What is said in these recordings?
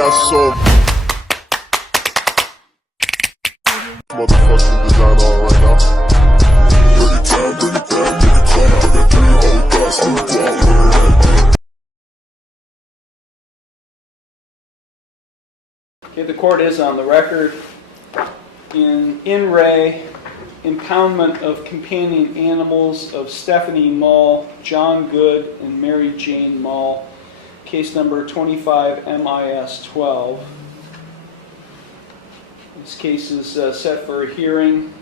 got some motherfucking design on right now. Bring it down, bring it down, bring it down. I got 3 old thoughts on the block. Okay, the court is on the record in re impoundment of companion animals of Stephanie Mull, John Good, and Mary Jane Mull, case number 25 MIS 12. This case is set for a hearing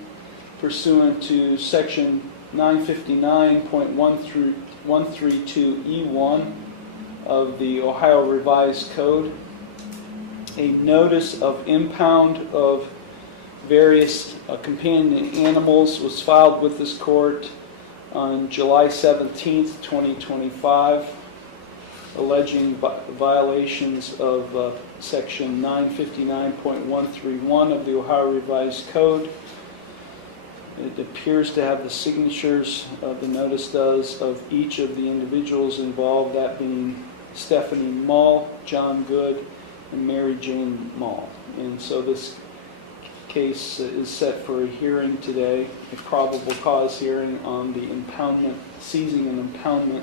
pursuant to section 959.132E1 of the Ohio Revised Code. A notice of impound of various companion animals was filed with this court on July 17th, 2025, alleging violations of section 959.131 of the Ohio Revised Code. It appears to have the signatures, the notice does, of each of the individuals involved, that being Stephanie Mull, John Good, and Mary Jane Mull. And so this case is set for a hearing today, a probable cause hearing on the impoundment, seizing and impoundment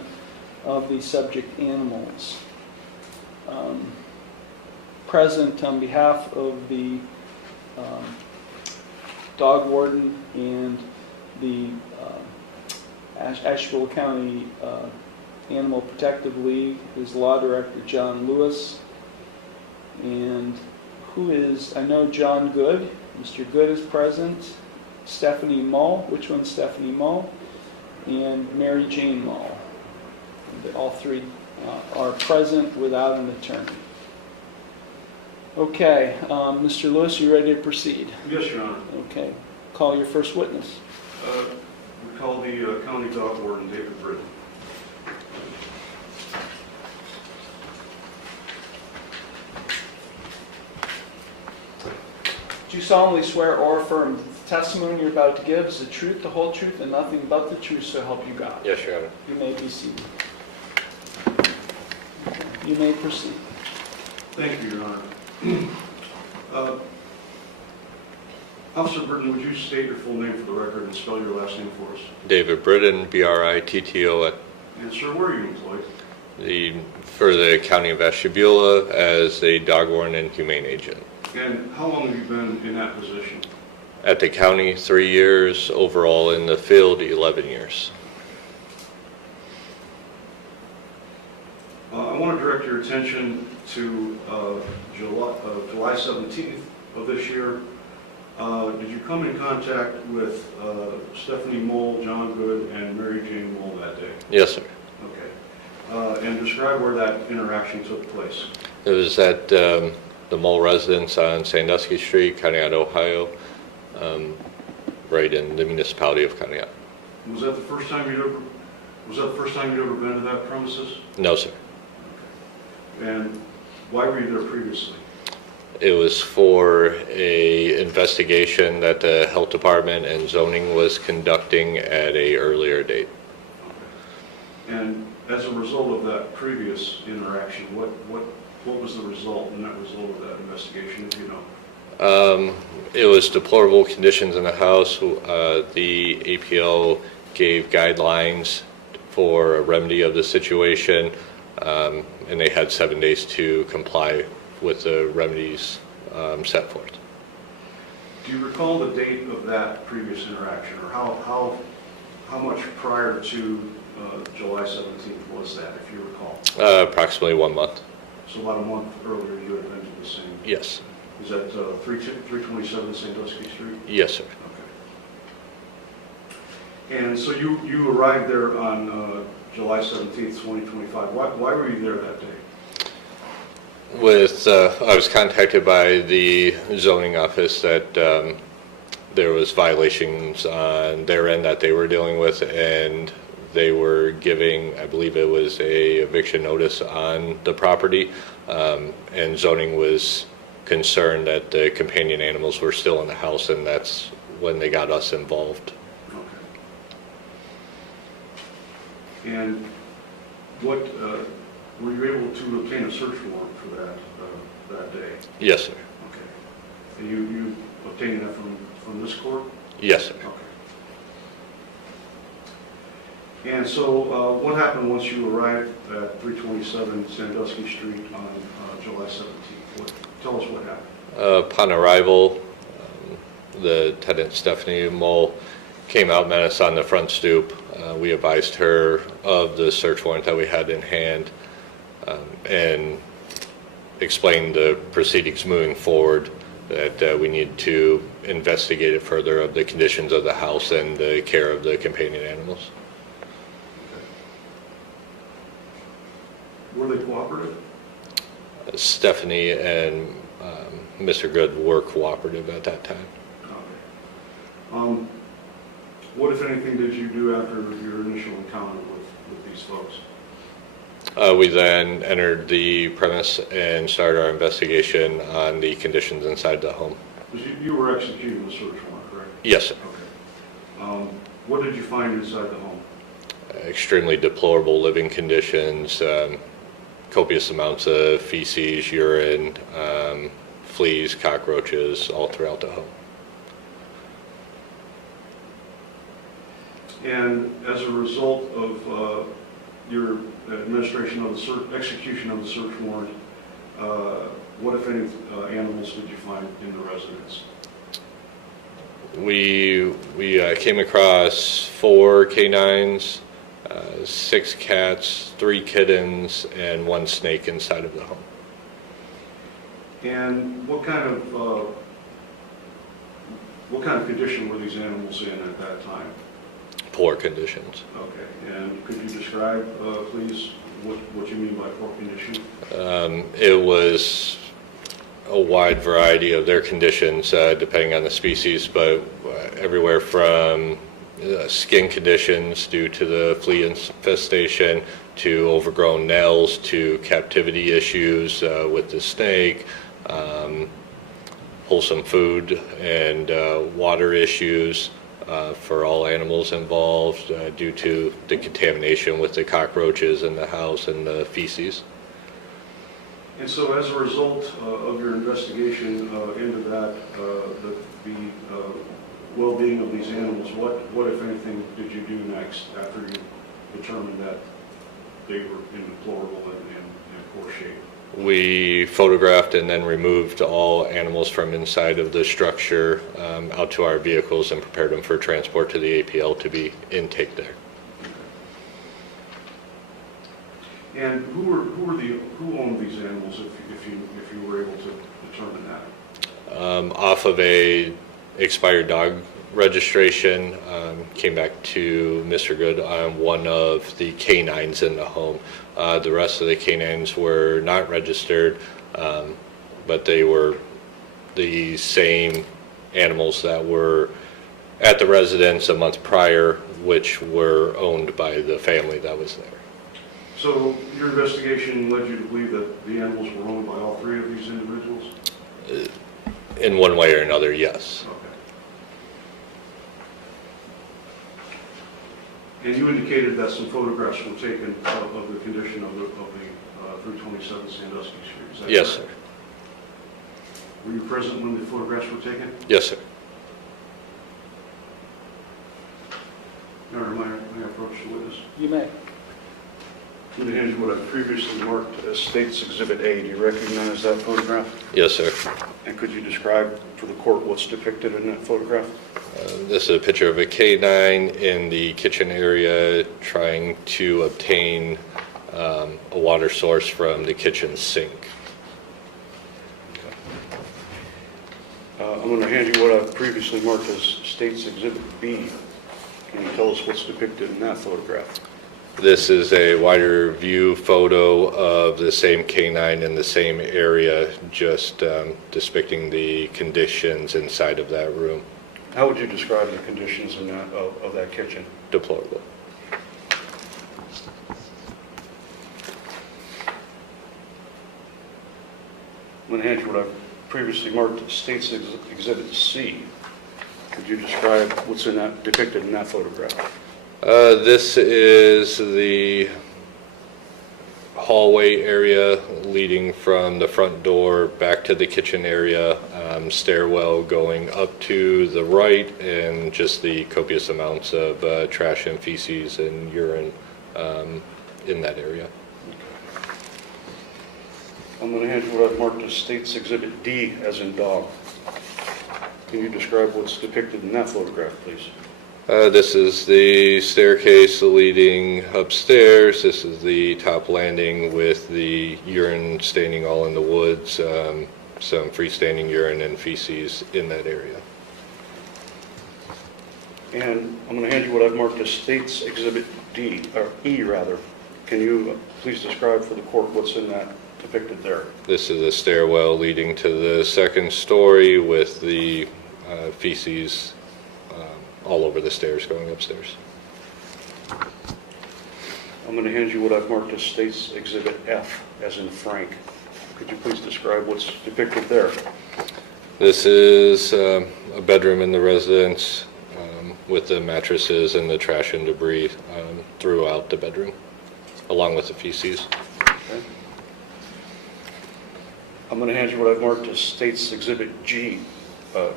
of the subject animals. Present on behalf of the dog warden and the Asheville County Animal Protective League is Law Director John Lewis. And who is, I know John Good, Mr. Good is present, Stephanie Mull, which one's Stephanie Mull? And Mary Jane Mull. All three are present without an attorney. Okay, Mr. Lewis, you ready to proceed? Yes, Your Honor. Okay, call your first witness. We call the County Dog Warden, David Britton. Do you solemnly swear or affirm that the testimony you're about to give is the truth, the whole truth, and nothing but the truth, so help you God? Yes, Your Honor. You may be seated. You may proceed. Thank you, Your Honor. Officer Britton, would you state your full name for the record and spell your last name for us? David Britton, B-R-I-T-T-O, And sir, where are you employed? for the County of Ashtabula as a dog warden and humane agent. And how long have you been in that position? At the county, 3 years. Overall in the field, 11 years. I want to direct your attention to July 17th of this year. Did you come in contact with Stephanie Mull, John Good, and Mary Jane Mull that day? Yes, sir. Okay. And describe where that interaction took place. It was at the Mull residence on Sandusky Street, Conneaut, Ohio, right in the municipality of Conneaut. Was that the first time you'd ever been to that premises? No, sir. Okay. And why were you there previously? It was for a investigation that the health department and zoning was conducting at a earlier date. Okay. And as a result of that previous interaction, what was the result, the net result of that investigation, if you know? It was deplorable conditions in the house. The APL gave guidelines for a remedy of the situation, and they had 7 days to comply with the remedies set forth. Do you recall the date of that previous interaction, or how much prior to July 17th was that, if you recall? Approximately 1 month. So about a month earlier you had been to the same. Yes. Is that 327 Sandusky Street? Yes, sir. Okay. And so you arrived there on July 17th, 2025. Why were you there that day? I was contacted by the zoning office that there was violations on their end that they were dealing with, and they were giving, I believe it was a eviction notice on the property, and zoning was concerned that the companion animals were still in the house, and that's when they got us involved. Okay. And what Were you able to obtain a search warrant for that day? Yes, sir. Okay. And you obtained that from this court? Yes, sir. Okay. And so what happened once you arrived at 327 Sandusky Street on July 17th? Tell us what happened. Upon arrival, the tenant, Stephanie Mole, came out, met us on the front stoop. We advised her of the search warrant that we had in hand and explained the proceedings moving forward, that we need to investigate it further of the conditions of the house and the care of the companion animals. Were they cooperative? Stephanie and Mr. Good were cooperative at that time. Okay. What, if anything, did you do after your initial encounter with these folks? We then entered the premise and started our investigation on the conditions inside the home. Because you were executing the search warrant, correct? Yes, sir. Okay. What did you find inside the home? Extremely deplorable living conditions, copious amounts of feces, urine, fleas, cockroaches, all throughout the home. And as a result of your administration of the execution of the search warrant, what, if any, animals did you find in the residence? We came across 4 canines, 6 cats, 3 kittens, and 1 snake inside of the home. And what kind of condition were these animals in at that time? Poor conditions. Okay. And could you describe, please, what you mean by poor condition? It was a wide variety of their conditions, depending on the species, but everywhere from skin conditions due to the flea infestation, to overgrown nails, to captivity issues with the snake, wholesome food and water issues for all animals involved due to the contamination with the cockroaches in the house and the feces. And so as a result of your investigation into that, the well-being of these animals, what, if anything, did you do next after you determined that they were in deplorable and poor shape? We photographed and then removed all animals from inside of the structure out to our vehicles and prepared them for transport to the APL to be intake there. And who owned these animals, if you were able to determine that? Off of a expired dog registration, came back to Mr. Good on one of the canines in the home. The rest of the canines were not registered, but they were the same animals that were at the residence a month prior, which were owned by the family that was there. So your investigation led you to believe that the animals were owned by all 3 of these individuals? In one way or another, yes. Okay. And you indicated that some photographs were taken of the condition of the 327 Sandusky Street. Is that Yes, correct? sir. Were you present when the photographs were taken? Yes, sir. May I approach the witness? You may. I'm going to hand you what I previously marked as State's Exhibit A. Do you recognize that photograph? Yes, sir. And could you describe for the court what's depicted in that photograph? This is a picture of a canine in the kitchen area trying to obtain a water source from the kitchen sink. I'm going to hand you what I previously marked as State's Exhibit B. Can you tell us what's depicted in that photograph? This is a wider view photo of the same canine in the same area, just depicting the conditions inside of that room. How would you describe the conditions in that, of that kitchen? Deplorable. I'm going to hand you what I previously marked as State's Exhibit C. Could you describe what's depicted in that photograph? This is the hallway area leading from the front door back to the kitchen area, stairwell going up to the right, and just the copious amounts of trash and feces and urine in that area. I'm going to hand you what I've marked as State's Exhibit D, as in dog. Can you describe what's depicted in that photograph, please? This is the staircase leading upstairs. This is the top landing with the urine staining all in the woods, some freestanding urine and feces in that area. And I'm going to hand you what I've marked as State's Exhibit D, or E rather. Can you please describe for the court what's in that depicted there? This is a stairwell leading to the second story with the feces all over the stairs going upstairs. I'm going to hand you what I've marked as State's Exhibit F, as in Frank. Could you please describe what's depicted there? This is a bedroom in the residence with the mattresses and the trash and debris throughout the bedroom, along with the feces. Okay. I'm going to hand you what I've marked as State's Exhibit G.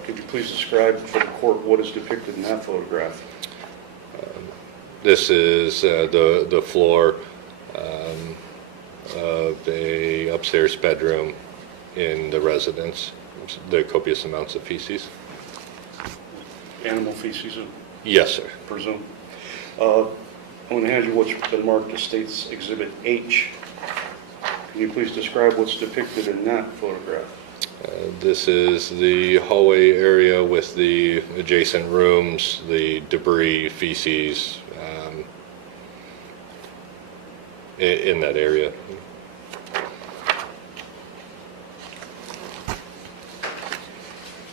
Could you please describe for the court what is depicted in that photograph? This is the floor of a upstairs bedroom in the residence, the copious amounts of feces. Animal feces, Yes, sir. I presume. I'm going to hand you what's been marked as State's Exhibit H. Can you please describe what's depicted in that photograph? This is the hallway area with the adjacent rooms, the debris, feces in that area.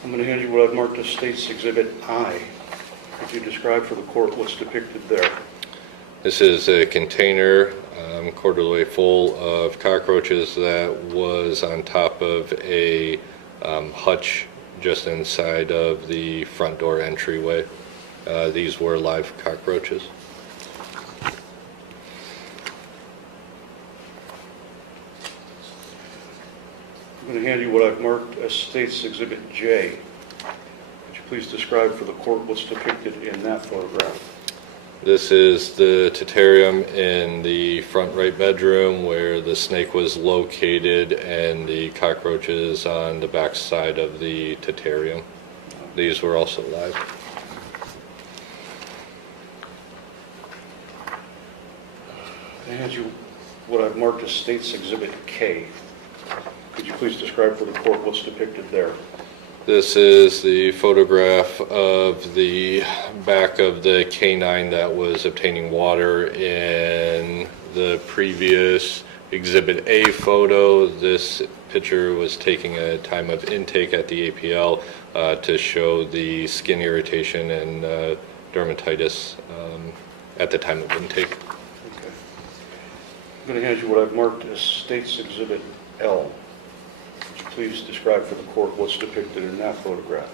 I'm going to hand you what I've marked as State's Exhibit I. Could you describe for the court what's depicted there? This is a container quarter-way full of cockroaches that was on top of a hutch just inside of the front door entryway. These were live cockroaches. I'm going to hand you what I've marked as State's Exhibit J. Could you please describe for the court what's depicted in that photograph? This is the terrarium in the front right bedroom where the snake was located, and the cockroaches on the back side of the terrarium. These were also live. I hand you what I've marked as State's Exhibit K. Could you please describe for the court what's depicted there? This is the photograph of the back of the canine that was obtaining water in the previous Exhibit A photo. This picture was taken at a time of intake at the APL to show the skin irritation and dermatitis at the time of intake. Okay. I'm going to hand you what I've marked as State's Exhibit L. Please describe for the court what's depicted in that photograph.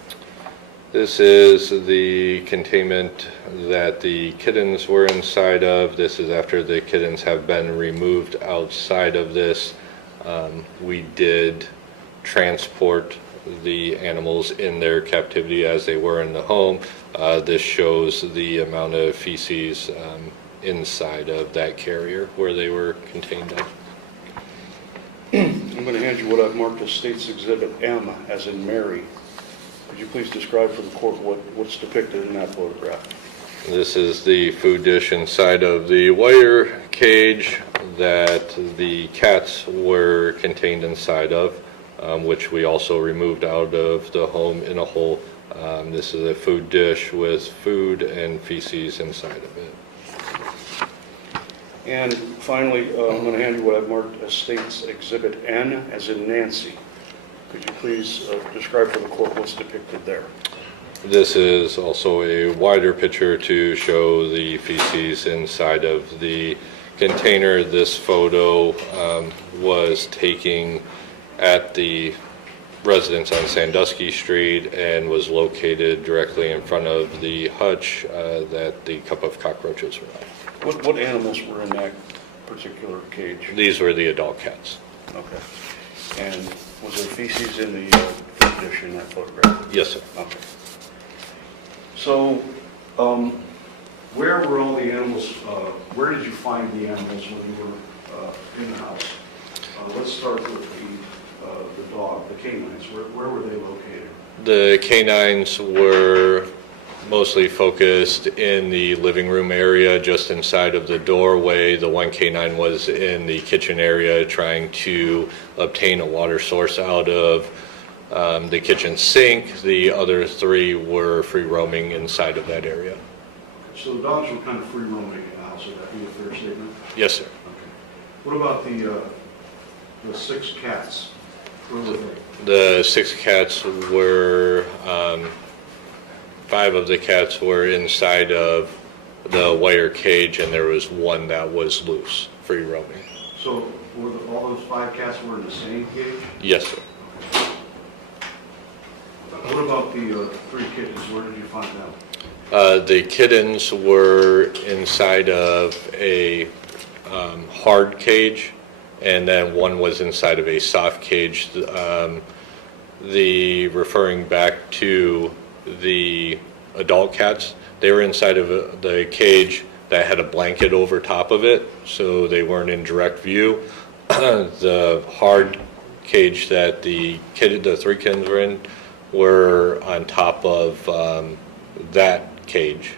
This is the containment that the kittens were inside of. This is after the kittens have been removed outside of this. We did transport the animals in their captivity as they were in the home. This shows the amount of feces inside of that carrier where they were contained at. I'm going to hand you what I've marked as State's Exhibit M, as in Mary. Could you please describe for the court what's depicted in that photograph? This is the food dish inside of the wire cage that the cats were contained inside of, which we also removed out of the home in a whole. This is a food dish with food and feces inside of it. And finally, I'm going to hand you what I've marked as State's Exhibit N, as in Nancy. Could you please describe for the court what's depicted there? This is also a wider picture to show the feces inside of the container. This photo was taken at the residence on Sandusky Street and was located directly in front of the hutch that the cup of cockroaches were on. What animals were in that particular cage? These were the adult cats. Okay. And was there feces in the first dish in that photograph? Yes, sir. Okay. So, where were all the animals, where did you find the animals when you were in the house? Let's start with the dog, the canines. Where were they located? The canines were mostly focused in the living room area, just inside of the doorway. The one canine was in the kitchen area trying to obtain a water source out of the kitchen sink. The other 3 were free roaming inside of that area. So the dogs were kind of free roaming in the house, would that be a fair statement? Yes, sir. Okay. What about the 6 cats? Where were they? The 6 cats were, 5 of the cats were inside of the wire cage, and there was 1 that was loose, free roaming. So were all those 5 cats were in the same cage? Yes, sir. What about the 3 kittens? Where did you find them? The kittens were inside of a hard cage, and then 1 was inside of a soft cage. Referring back to the adult cats, they were inside of the cage that had a blanket over top of it, so they weren't in direct view. The hard cage that the 3 kittens were in were on top of that cage,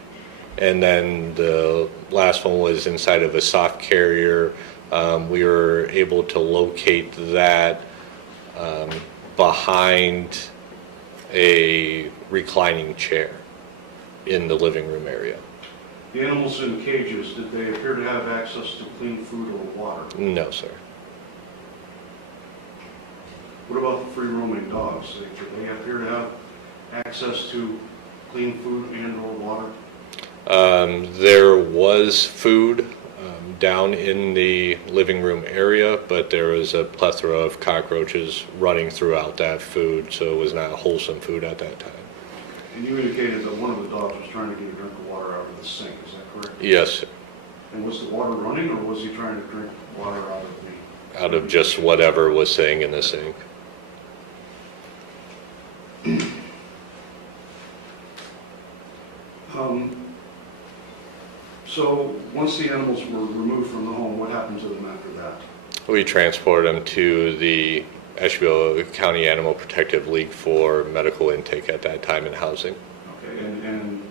and then the last one was inside of a soft carrier. We were able to locate that behind a reclining chair in the living room area. The animals in the cages, did they appear to have access to clean food or water? No, sir. What about the free roaming dogs? Did they appear to have access to clean food and or water? There was food down in the living room area, but there was a plethora of cockroaches running throughout that food, so it was not wholesome food at that time. And you indicated that one of the dogs was trying to get a drink of water out of the sink, is that correct? Yes, sir. And was the water running, or was he trying to drink water Out of just whatever was sitting in the sink. So once the animals were removed from the home, what happened to them after that? We transported them to the Asheville County Animal Protective League for medical intake at that time and housing. Okay, and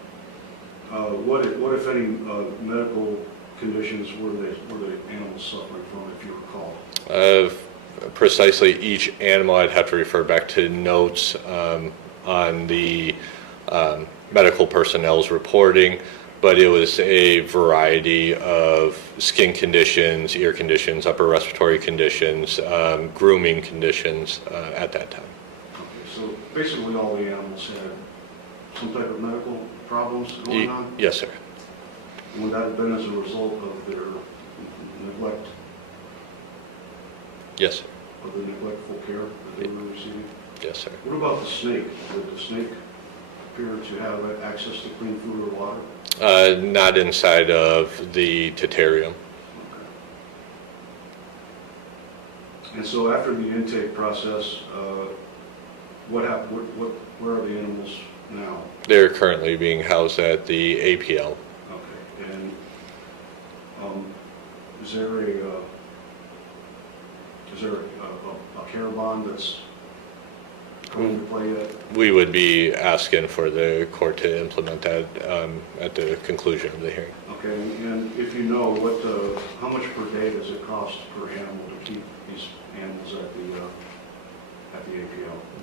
what if any medical conditions were the animals suffering from, if you recall? Precisely each animal, I'd have to refer back to notes on the medical personnel's reporting, but it was a variety of skin conditions, ear conditions, upper respiratory conditions, grooming conditions at that time. Okay, so basically all the animals had some type of medical problems going on? Yes, sir. Would that have been as a result of their neglect, Yes, sir. of the neglectful care that they were receiving? Yes, sir. What about the snake? Did the snake appear to have access to clean food or water? Not inside of the terrarium. Okay. And so after the intake process, what happened? Where are the animals now? They're currently being housed at the APL. Okay. And is there a care bond that's coming into play yet? We would be asking for the court to implement that at the conclusion of the hearing. Okay, and if you know, how much per day does it cost per animal to keep these animals at the APL?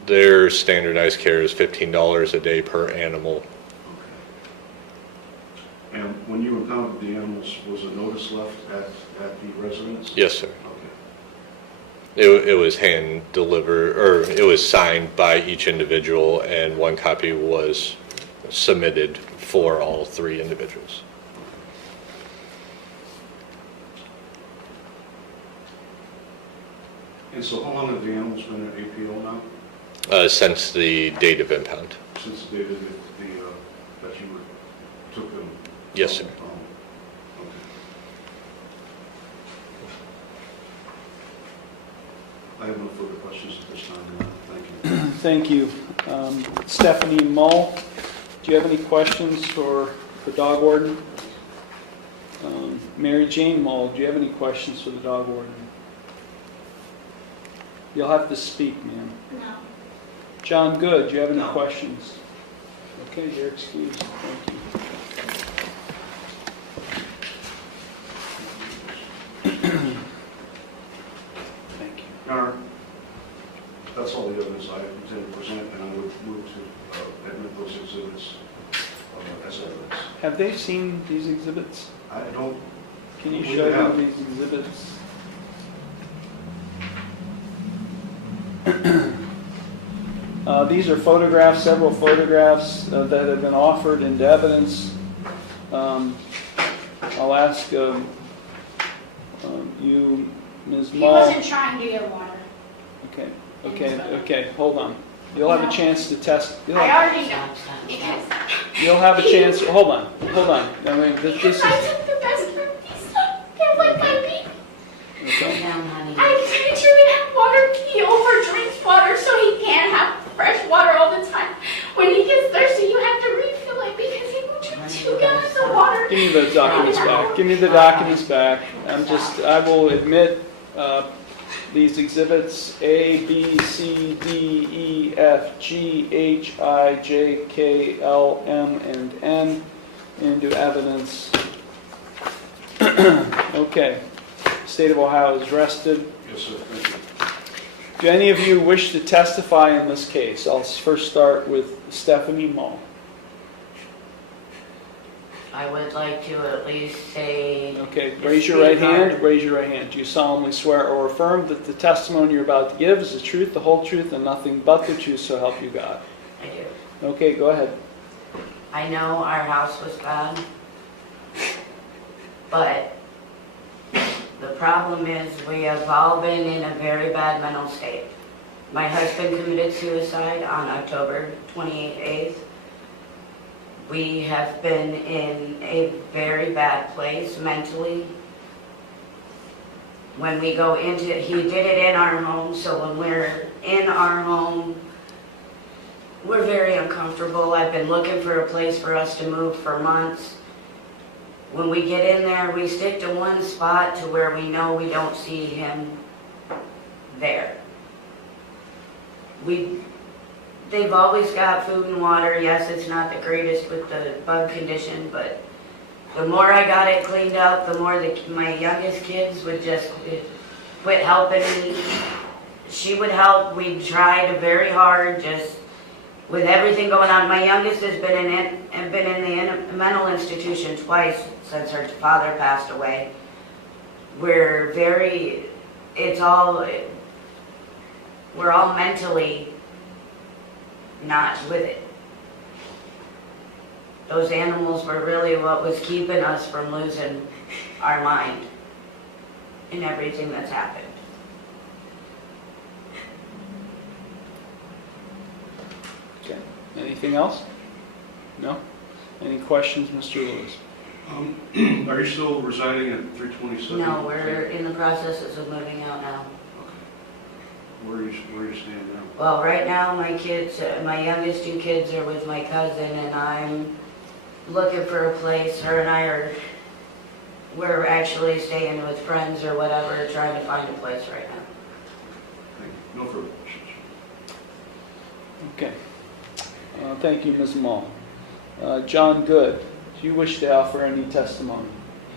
Their standardized care is $15 a day per animal. Okay. And when you encountered the animals, was a notice left at the residence? Yes, sir. Okay. It was hand delivered, or it was signed by each individual, and one copy was submitted for all 3 individuals. And so how long have the animals been at APO now? Since the date of impound. Since the date of that you took them? Yes, sir. Okay. I have no further questions at this time. Thank you. Thank you. Stephanie Mull, do you have any questions for the dog warden? Mary Jane Mull, do you have any questions for the dog warden? You'll have to speak, ma'am. No. John Good, do you have any No. questions? Okay, you're excused. Thank you. Thank you. Your Honor, that's all the evidence I intend to present, and I would move to admit those exhibits as evidence. Have they seen these exhibits? I don't, Can you We show have. them these exhibits? These are photographs, several photographs that have been offered into evidence. I'll ask you, Ms. He Mull. wasn't trying to get water. Okay, hold on. You'll have a chance to test. I already know. Because You'll have a chance, hold on. I mean, this is, I took the best fruit pizza and wet my beak. okay. I didn't even have water. He overdrinks water so he can't have fresh water all the time. When he gets thirsty, you have to refill it because he will drink 2 gallons of water. Give me the documents back. Give me the documents back. I will admit these exhibits A, B, C, D, E, F, G, H, I, J, K, L, M, and N into evidence. Okay. State of Ohio is rested. yes, sir, thank you. Do any of you wish to testify in this case? I'll first start with Stephanie Mull. I would like to at least say... Okay, raise your right hand. Raise your right hand. Do you solemnly swear or affirm that the testimony you're about to give is the truth, the whole truth, and nothing but the truth, so help you God? I do. Okay, go ahead. I know our house was bad, but the problem is we have all been in a very bad mental state. My husband committed suicide on October 28th. We have been in a very bad place mentally. When we go into, he did it in our home, so when we're in our home, we're very uncomfortable. I've been looking for a place for us to move for months. When we get in there, we stick to one spot to where we know we don't see him there. They've always got food and water. Yes, it's not the greatest with the bug condition, but the more I got it cleaned up, the more my youngest kids would just quit helping me. She would help. We tried very hard, just with everything going on. My youngest has been in the mental institution twice since her father passed away. We're all mentally not with it. Those animals were really what was keeping us from losing our mind in everything that's happened. Okay. Anything else? No? Any questions, Mr. Lewis? Are you still residing at 327? No, we're in the processes of moving out now. Okay. Where are you staying now? Well, right now my youngest 2 kids are with my cousin, and I'm looking for a place. Her and we're actually staying with friends or whatever, trying to find a place right now. Thank you. No further questions. Okay. Thank you, Ms. Mull. John Good, do you wish to offer any testimony?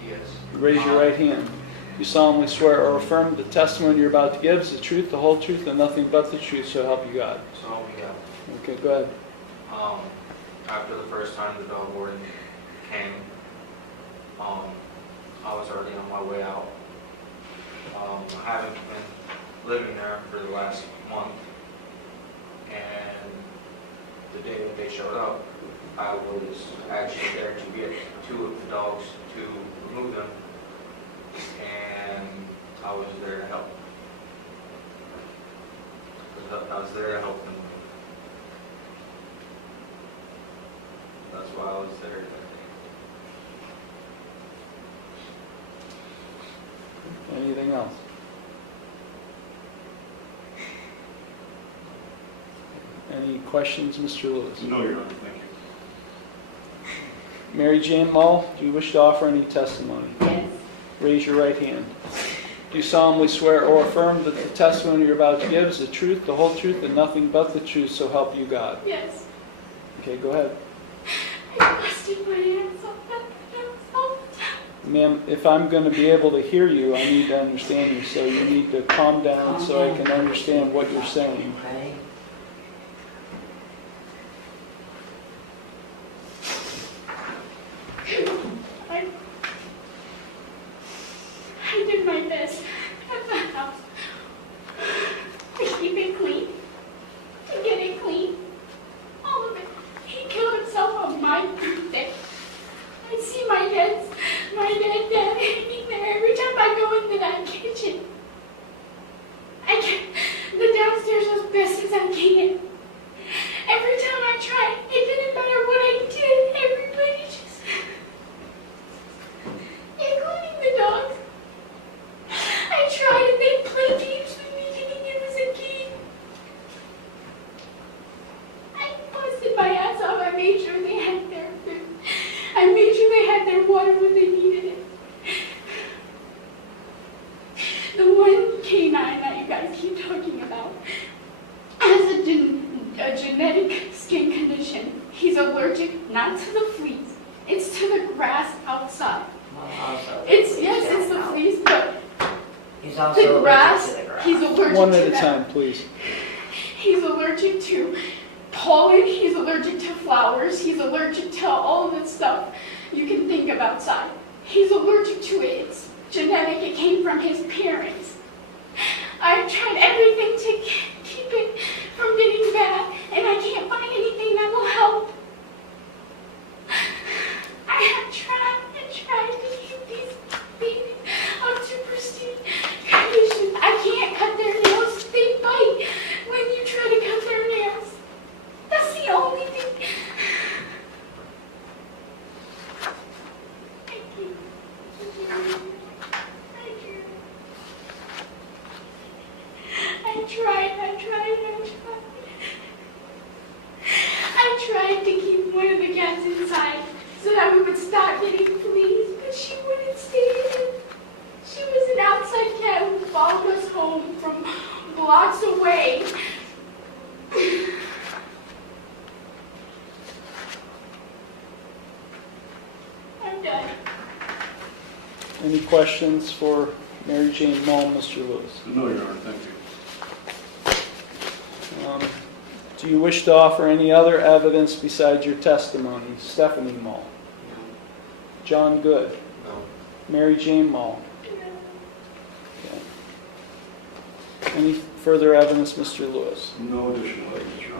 Yes. Raise your right hand. You solemnly swear or affirm the testimony you're about to give is the truth, the whole truth, and nothing but the truth, so help you God. So we got, Okay, go ahead. after the first time the dog warden came, I was already on my way out. I haven't been living there for the last month, and the day that they showed up, I was actually there to get 2 of the dogs to remove them, and I was there to help. I was there to help them. That's why I was there that day. Anything else? Any questions, Mr. Lewis? No, Your Honor, thank you. Mary Jane Mull, do you wish to offer any testimony? Yes. Raise your right hand. Do you solemnly swear or affirm that the testimony you're about to give is the truth, the whole truth, and nothing but the truth, so help you God? Yes. Okay, go ahead. I busted my ass off at the house all the time. Ma'am, if I'm going to be able to hear you, I need to understand you, so you need to calm down so I can understand what you're saying. Okay. I did my best at the house to keep it clean, to get it clean, all of it. He killed himself on my birthday. I see my dead hanging there every time I go into that kitchen. I get the downstairs as best as I can. Every time I tried, it didn't matter what I did. Everybody just, including the dogs. I tried and they played games with me thinking it was a game. I busted my ass off. I made sure they had their food. I made sure they had their water when they needed it. The one canine that you guys keep talking about has a genetic skin condition. He's allergic not to the fleas. It's to the grass outside. Well, also, It's the fleas, but he's the also grass, allergic to the grass. he's allergic One to at a that. time, please. He's allergic to pollen, he's allergic to flowers, he's allergic to all of the stuff you can think of outside. He's allergic to it. It's genetic, it came from his parents. I've tried everything to keep it from getting bad, and I can't find anything that will help. I have tried and tried to keep these babies up to pristine condition. I can't cut their nails. They bite when you try to cut their nails. That's the only thing. Thank you. Thank you. I tried. I tried to keep one of the cats inside so that we would stop getting fleas, but she wouldn't stay in. She was an outside cat who followed us home from blocks away. I'm done. Any questions for Mary Jane Mull, Mr. Lewis? No, Your Honor, thank you. Do you wish to offer any other evidence besides your testimony? Stephanie Mull. John Good. No. Mary Jane Mull. Okay. Any further evidence, Mr. Lewis? No additional evidence, Your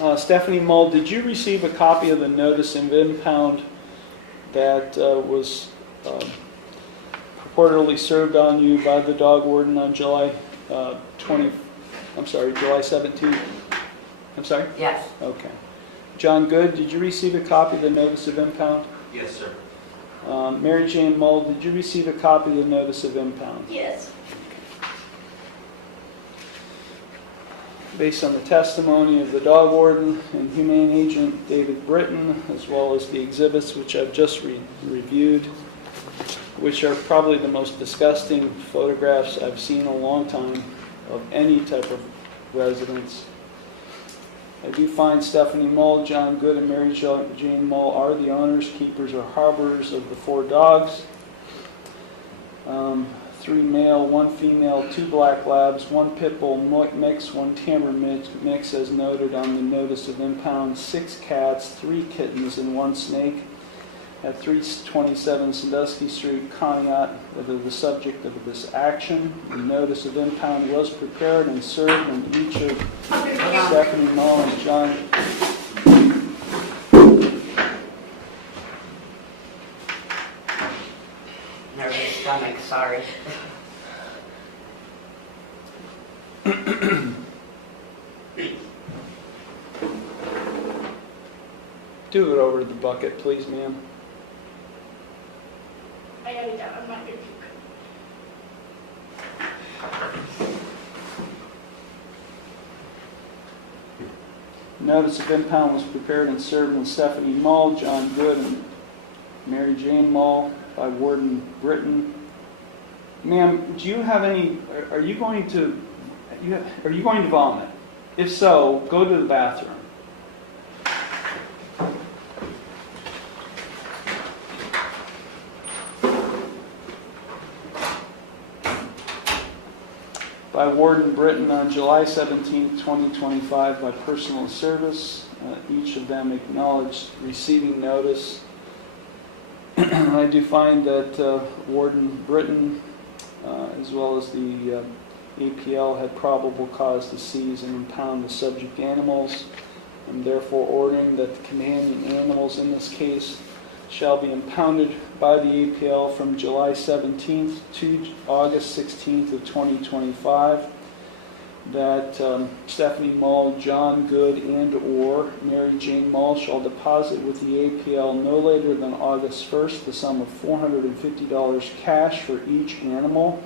Honor. Stephanie Mull, did you receive a copy of the notice of impound that was purportedly served on you by the dog warden on July 17th? I'm sorry? Yes. Okay. John Good, did you receive a copy of the notice of impound? Yes, sir. Mary Jane Mull, did you receive a copy of the notice of impound? Yes. Based on the testimony of the dog warden and humane agent David Britton, as well as the exhibits which I've just reviewed, which are probably the most disgusting photographs I've seen in a long time of any type of residence. I do find Stephanie Mull, John Good, and Mary Jane Mull are the owners, keepers, or harborers of the 4 dogs. 3 male, 1 female, 2 black labs, 1 pit bull mix, 1 Tamar mix as noted on the notice of impound, 6 cats, 3 kittens, and 1 snake at 327 Sandusky Street, Conneaut, that are the subject of this action. The notice of impound was prepared and served, and each of Stephanie Mull and John Nervous stomach, sorry. Do it over to the bucket, please, ma'am. I gotta go. I'm not gonna keep going. Notice of impound was prepared and served on Stephanie Mull, John Good, and Mary Jane Mull by Warden Britton. Ma'am, do you have any, are you going to vomit? If so, go to the bathroom. By Warden Britton on July 17, 2025, by personal service. Each of them acknowledged receiving notice. I do find that Warden Britton, as well as the APL, had probable cause to seize and impound the subject animals. I'm therefore ordering that the companion animals in this case shall be impounded by the APL from July 17th to August 16th of 2025. That Stephanie Mull, John Good, and or Mary Jane Mull shall deposit with the APL no later than August 1st the sum of $450 cash for each animal,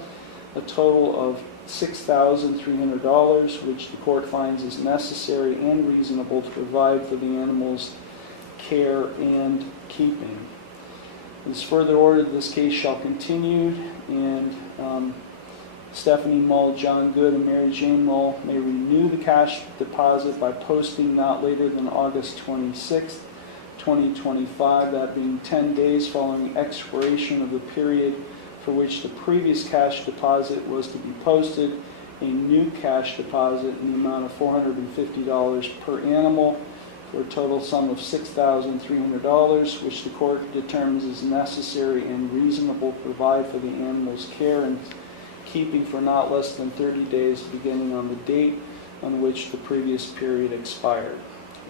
a total of $6,300, which the court finds is necessary and reasonable to provide for the animals' care and keeping. It is further ordered this case shall continue, and Stephanie Mull, John Good, and Mary Jane Mull may renew the cash deposit by posting not later than August 26th, 2025, that being 10 days following expiration of the period for which the previous cash deposit was to be posted, a new cash deposit in the amount of $450 per animal, for a total sum of $6,300, which the court determines is necessary and reasonable to provide for the animal's care and keeping for not less than 30 days beginning on the date on which the previous period expired.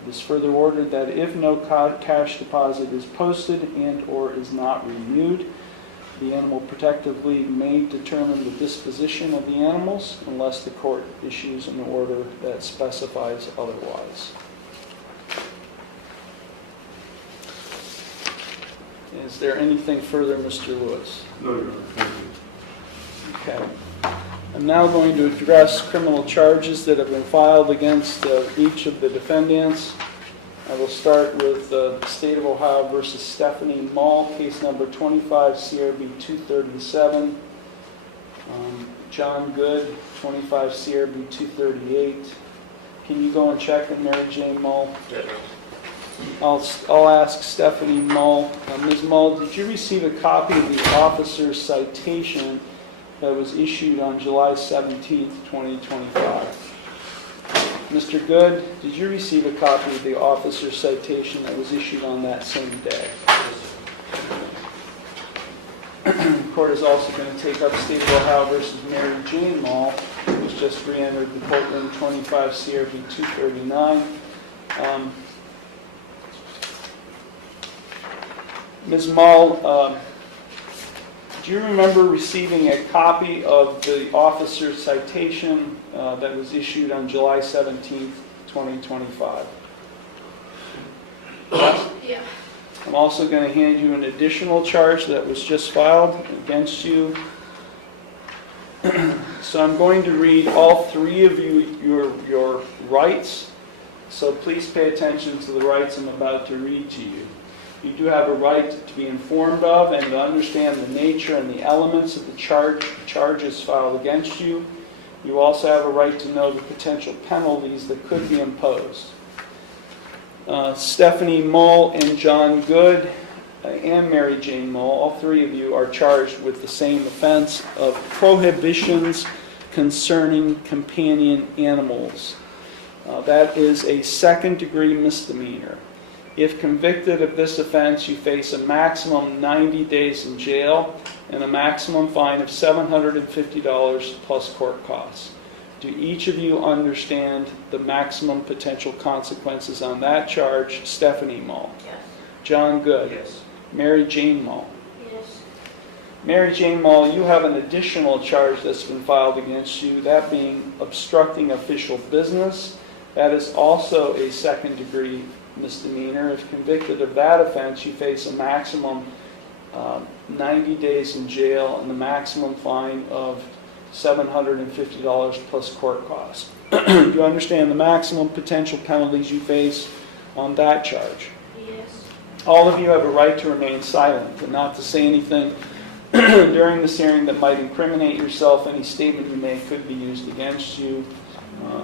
It is further ordered that if no cash deposit is posted and or is not renewed, the Animal Protective League may determine the disposition of the animals unless the court issues an order that specifies otherwise. Is there anything further, Mr. Lewis? No, Your Honor. Thank you. Okay. I'm now going to address criminal charges that have been filed against each of the defendants. I will start with the State of Ohio versus Stephanie Mull, case number 25 CRB 237. John Good, 25 CRB 238. Can you go and check on Mary Jane Mull? Yes. I'll ask Stephanie Mull. Ms. Mull, did you receive a copy of the officer's citation that was issued on July 17th, 2025? Mr. Good, did you receive a copy of the officer's citation that was issued on that same day? The court is also going to take up State of Ohio versus Mary Jane Mull, who's just re-entered the courtroom, 25 CRB 239. Ms. Mull, do you remember receiving a copy of the officer's citation that was issued on July 17th, 2025? Yeah. I'm also going to hand you an additional charge that was just filed against you. So I'm going to read all three of you your rights. So please pay attention to the rights I'm about to read to you. You do have a right to be informed of and to understand the nature and the elements of the charges filed against you. You also have a right to know the potential penalties that could be imposed. Stephanie Mull and John Good and Mary Jane Mull, all three of you are charged with the same offense of prohibitions concerning companion animals. That is a second-degree misdemeanor. If convicted of this offense, you face a maximum 90 days in jail and a maximum fine of $750 plus court costs. Do each of you understand the maximum potential consequences on that charge? Stephanie Mull. Yes. John Good. Yes. Mary Jane Mull. Yes. Mary Jane Mull, you have an additional charge that's been filed against you, that being obstructing official business. That is also a second-degree misdemeanor. If convicted of that offense, you face a maximum 90 days in jail and the maximum fine of $750 plus court costs. Do you understand the maximum potential penalties you face on that charge? Yes. All of you have a right to remain silent and not to say anything during this hearing that might incriminate yourself. Any statement you make could be used against you.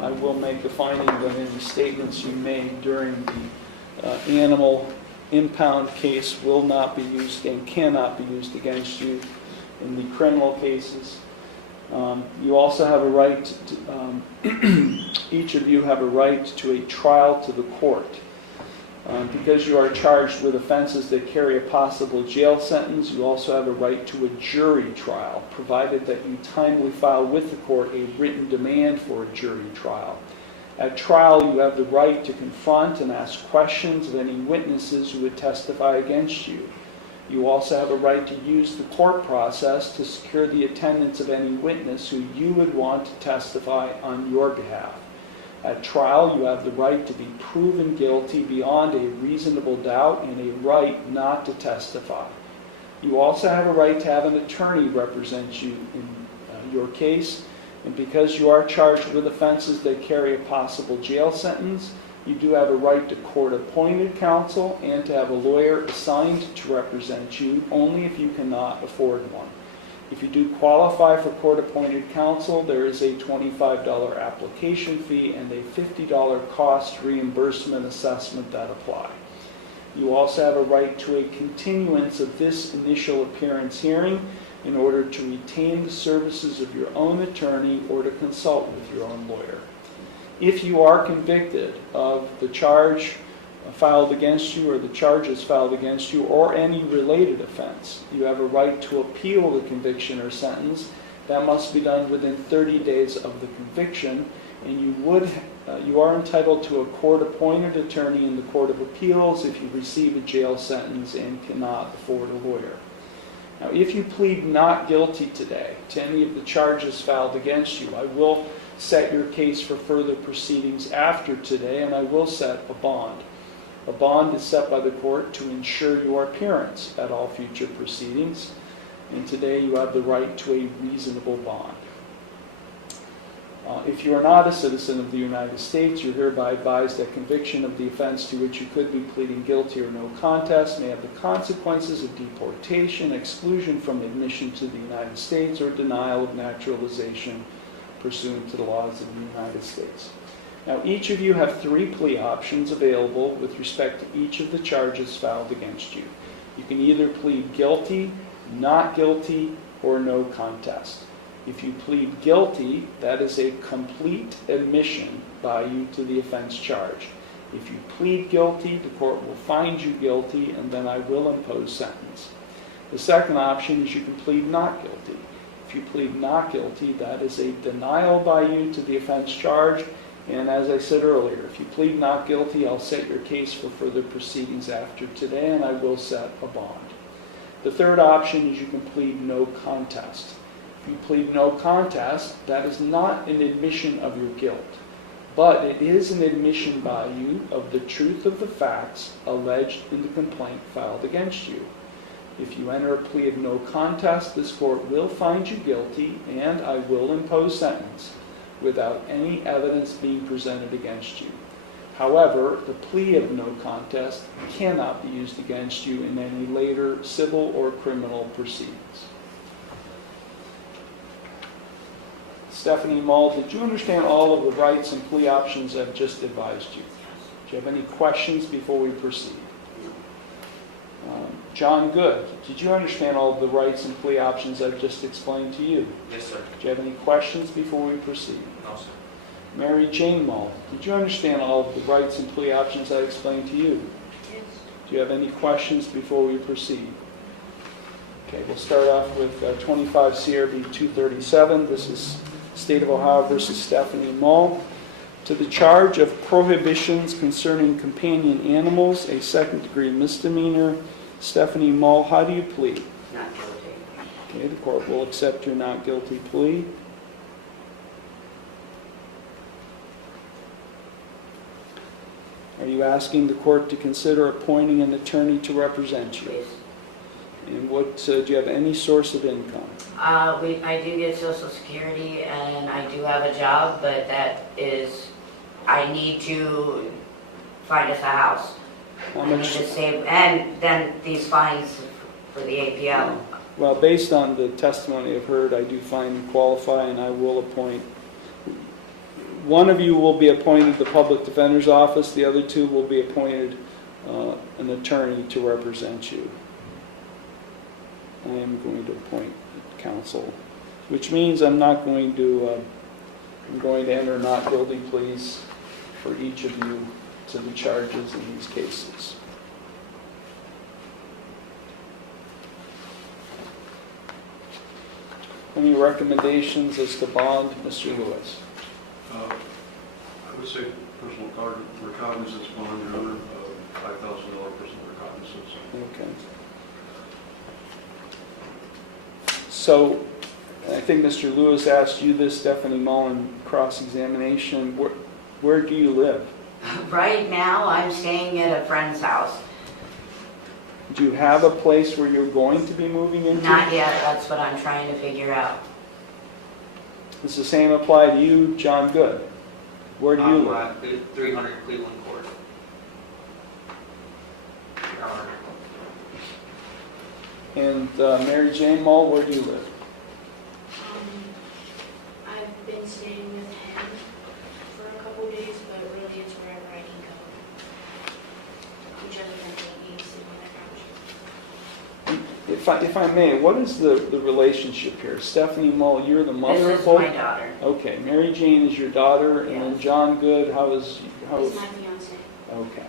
I will make the finding that any statements you made during the animal impound case will not be used and cannot be used against you in the criminal cases. You also have a right to, each of you have a right to a trial to the court. Because you are charged with offenses that carry a possible jail sentence, you also have a right to a jury trial, provided that you timely file with the court a written demand for a jury trial. At trial, you have the right to confront and ask questions of any witnesses who would testify against you. You also have a right to use the court process to secure the attendance of any witness who you would want to testify on your behalf. At trial, you have the right to be proven guilty beyond a reasonable doubt and a right not to testify. You also have a right to have an attorney represent you in your case, and because you are charged with offenses that carry a possible jail sentence, you do have a right to court-appointed counsel and to have a lawyer assigned to represent you only if you cannot afford one. If you do qualify for court-appointed counsel, there is a $25 application fee and a $50 cost reimbursement assessment that apply. You also have a right to a continuance of this initial appearance hearing in order to retain the services of your own attorney or to consult with your own lawyer. If you are convicted of the charge filed against you or the charges filed against you or any related offense, you have a right to appeal the conviction or sentence. That must be done within 30 days of the conviction, and you are entitled to a court-appointed attorney in the Court of Appeals if you receive a jail sentence and cannot afford a lawyer. Now, if you plead not guilty today to any of the charges filed against you, I will set your case for further proceedings after today, and I will set a bond. A bond is set by the court to ensure your appearance at all future proceedings, and today you have the right to a reasonable bond. If you are not a citizen of the United States, you're hereby advised that conviction of the offense to which you could be pleading guilty or no contest may have the consequences of deportation, exclusion from admission to the United States, or denial of naturalization pursuant to the laws of the United States. Now, each of you have 3 plea options available with respect to each of the charges filed against you. You can either plead guilty, not guilty, or no contest. If you plead guilty, that is a complete admission by you to the offense charge. If you plead guilty, the court will find you guilty, and then I will impose sentence. The second option is you can plead not guilty. If you plead not guilty, that is a denial by you to the offense charge. And as I said earlier, if you plead not guilty, I'll set your case for further proceedings after today, and I will set a bond. The third option is you can plead no contest. If you plead no contest, that is not an admission of your guilt, but it is an admission by you of the truth of the facts alleged in the complaint filed against you. If you enter a plea of no contest, this court will find you guilty, and I will impose sentence without any evidence being presented against you. However, the plea of no contest cannot be used against you in any later civil or criminal proceedings. Stephanie Mull, did you understand all of the rights and plea options I've just advised you? Do you have any questions before we proceed? John Good, did you understand all of the rights and plea options I've just explained to you? Yes, sir. Do you have any questions before we proceed? No, sir. Mary Jane Mull, did you understand all of the rights and plea options I explained to you? Yes. Do you have any questions before we proceed? Okay, we'll start off with 25 CRB 237. This is State of Ohio versus Stephanie Mull. To the charge of prohibitions concerning companion animals, a second-degree misdemeanor. Stephanie Mull, how do you plead? Not guilty. Okay, the court will accept your not guilty plea. Are you asking the court to consider appointing an attorney to represent you? Yes. And what, do you have any source of income? I do get Social Security and I do have a job, but that is, I need to find us a house. How I need much? to save, and then these fines for the APL. Well, based on the testimony I've heard, I do find you qualify, and I will appoint. One of you will be appointed the Public Defender's Office, the other two will be appointed an attorney to represent you. I am going to appoint counsel, which means I'm going to enter not guilty pleas for each of you to the charges in these cases. Any recommendations as to bond, Mr. Lewis? I would say personal recognizance bond, Your Honor, $5,000 personal recognizance. Okay. So, I think Mr. Lewis asked you this, Stephanie Mullen, cross-examination. Where do you live? Right now, I'm staying at a friend's house. Do you have a place where you're going to be moving into? Not yet, that's what I'm trying to figure out. Does the same apply to you, John Good? Where do you live? I'm at 300 Cleveland Court. Your Honor. And Mary Jane Mull, where do you live? I've been staying with him for a couple days, but really it's wherever I can go. Whichever template needs to be on the couch. If I may, what is the relationship here? Stephanie Mull, you're the mother This of is both? my daughter. Okay, Mary Jane is your daughter, and then Yes. John Good, how is... He's my fiance. Okay.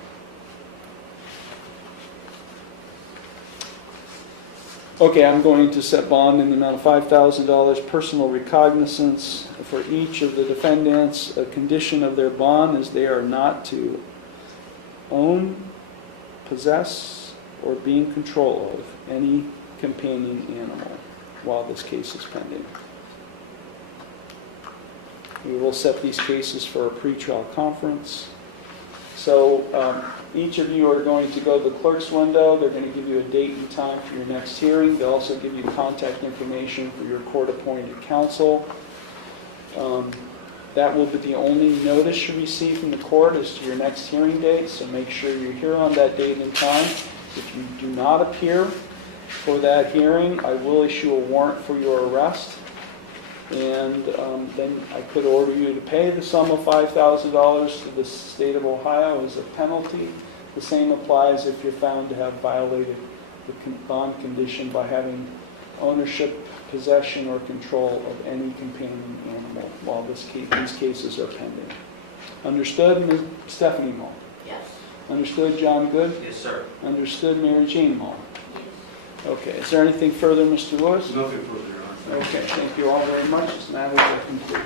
Okay, I'm going to set bond in the amount of $5,000, personal recognizance for each of the defendants. A condition of their bond is they are not to own, possess, or be in control of any companion animal while this case is pending. We will set these cases for a pretrial conference. So each of you are going to go to the clerk's window. They're going to give you a date and time for your next hearing. They'll also give you contact information for your court-appointed counsel. That will be the only notice you receive from the court as to your next hearing date, so make sure you're here on that date and time. If you do not appear for that hearing, I will issue a warrant for your arrest. And then I could order you to pay the sum of $5,000 to the state of Ohio as a penalty. The same applies if you're found to have violated the bond condition by having ownership, possession, or control of any companion animal while these cases are pending. Understood, Ms. Stephanie Mull? Yes. Understood, John Good? Yes, sir. Understood, Mary Jane Mull? Yes. Okay, is there anything further, Mr. Lewis? Nothing further, Your Honor. Okay, thank you all very much. This matter is concluded.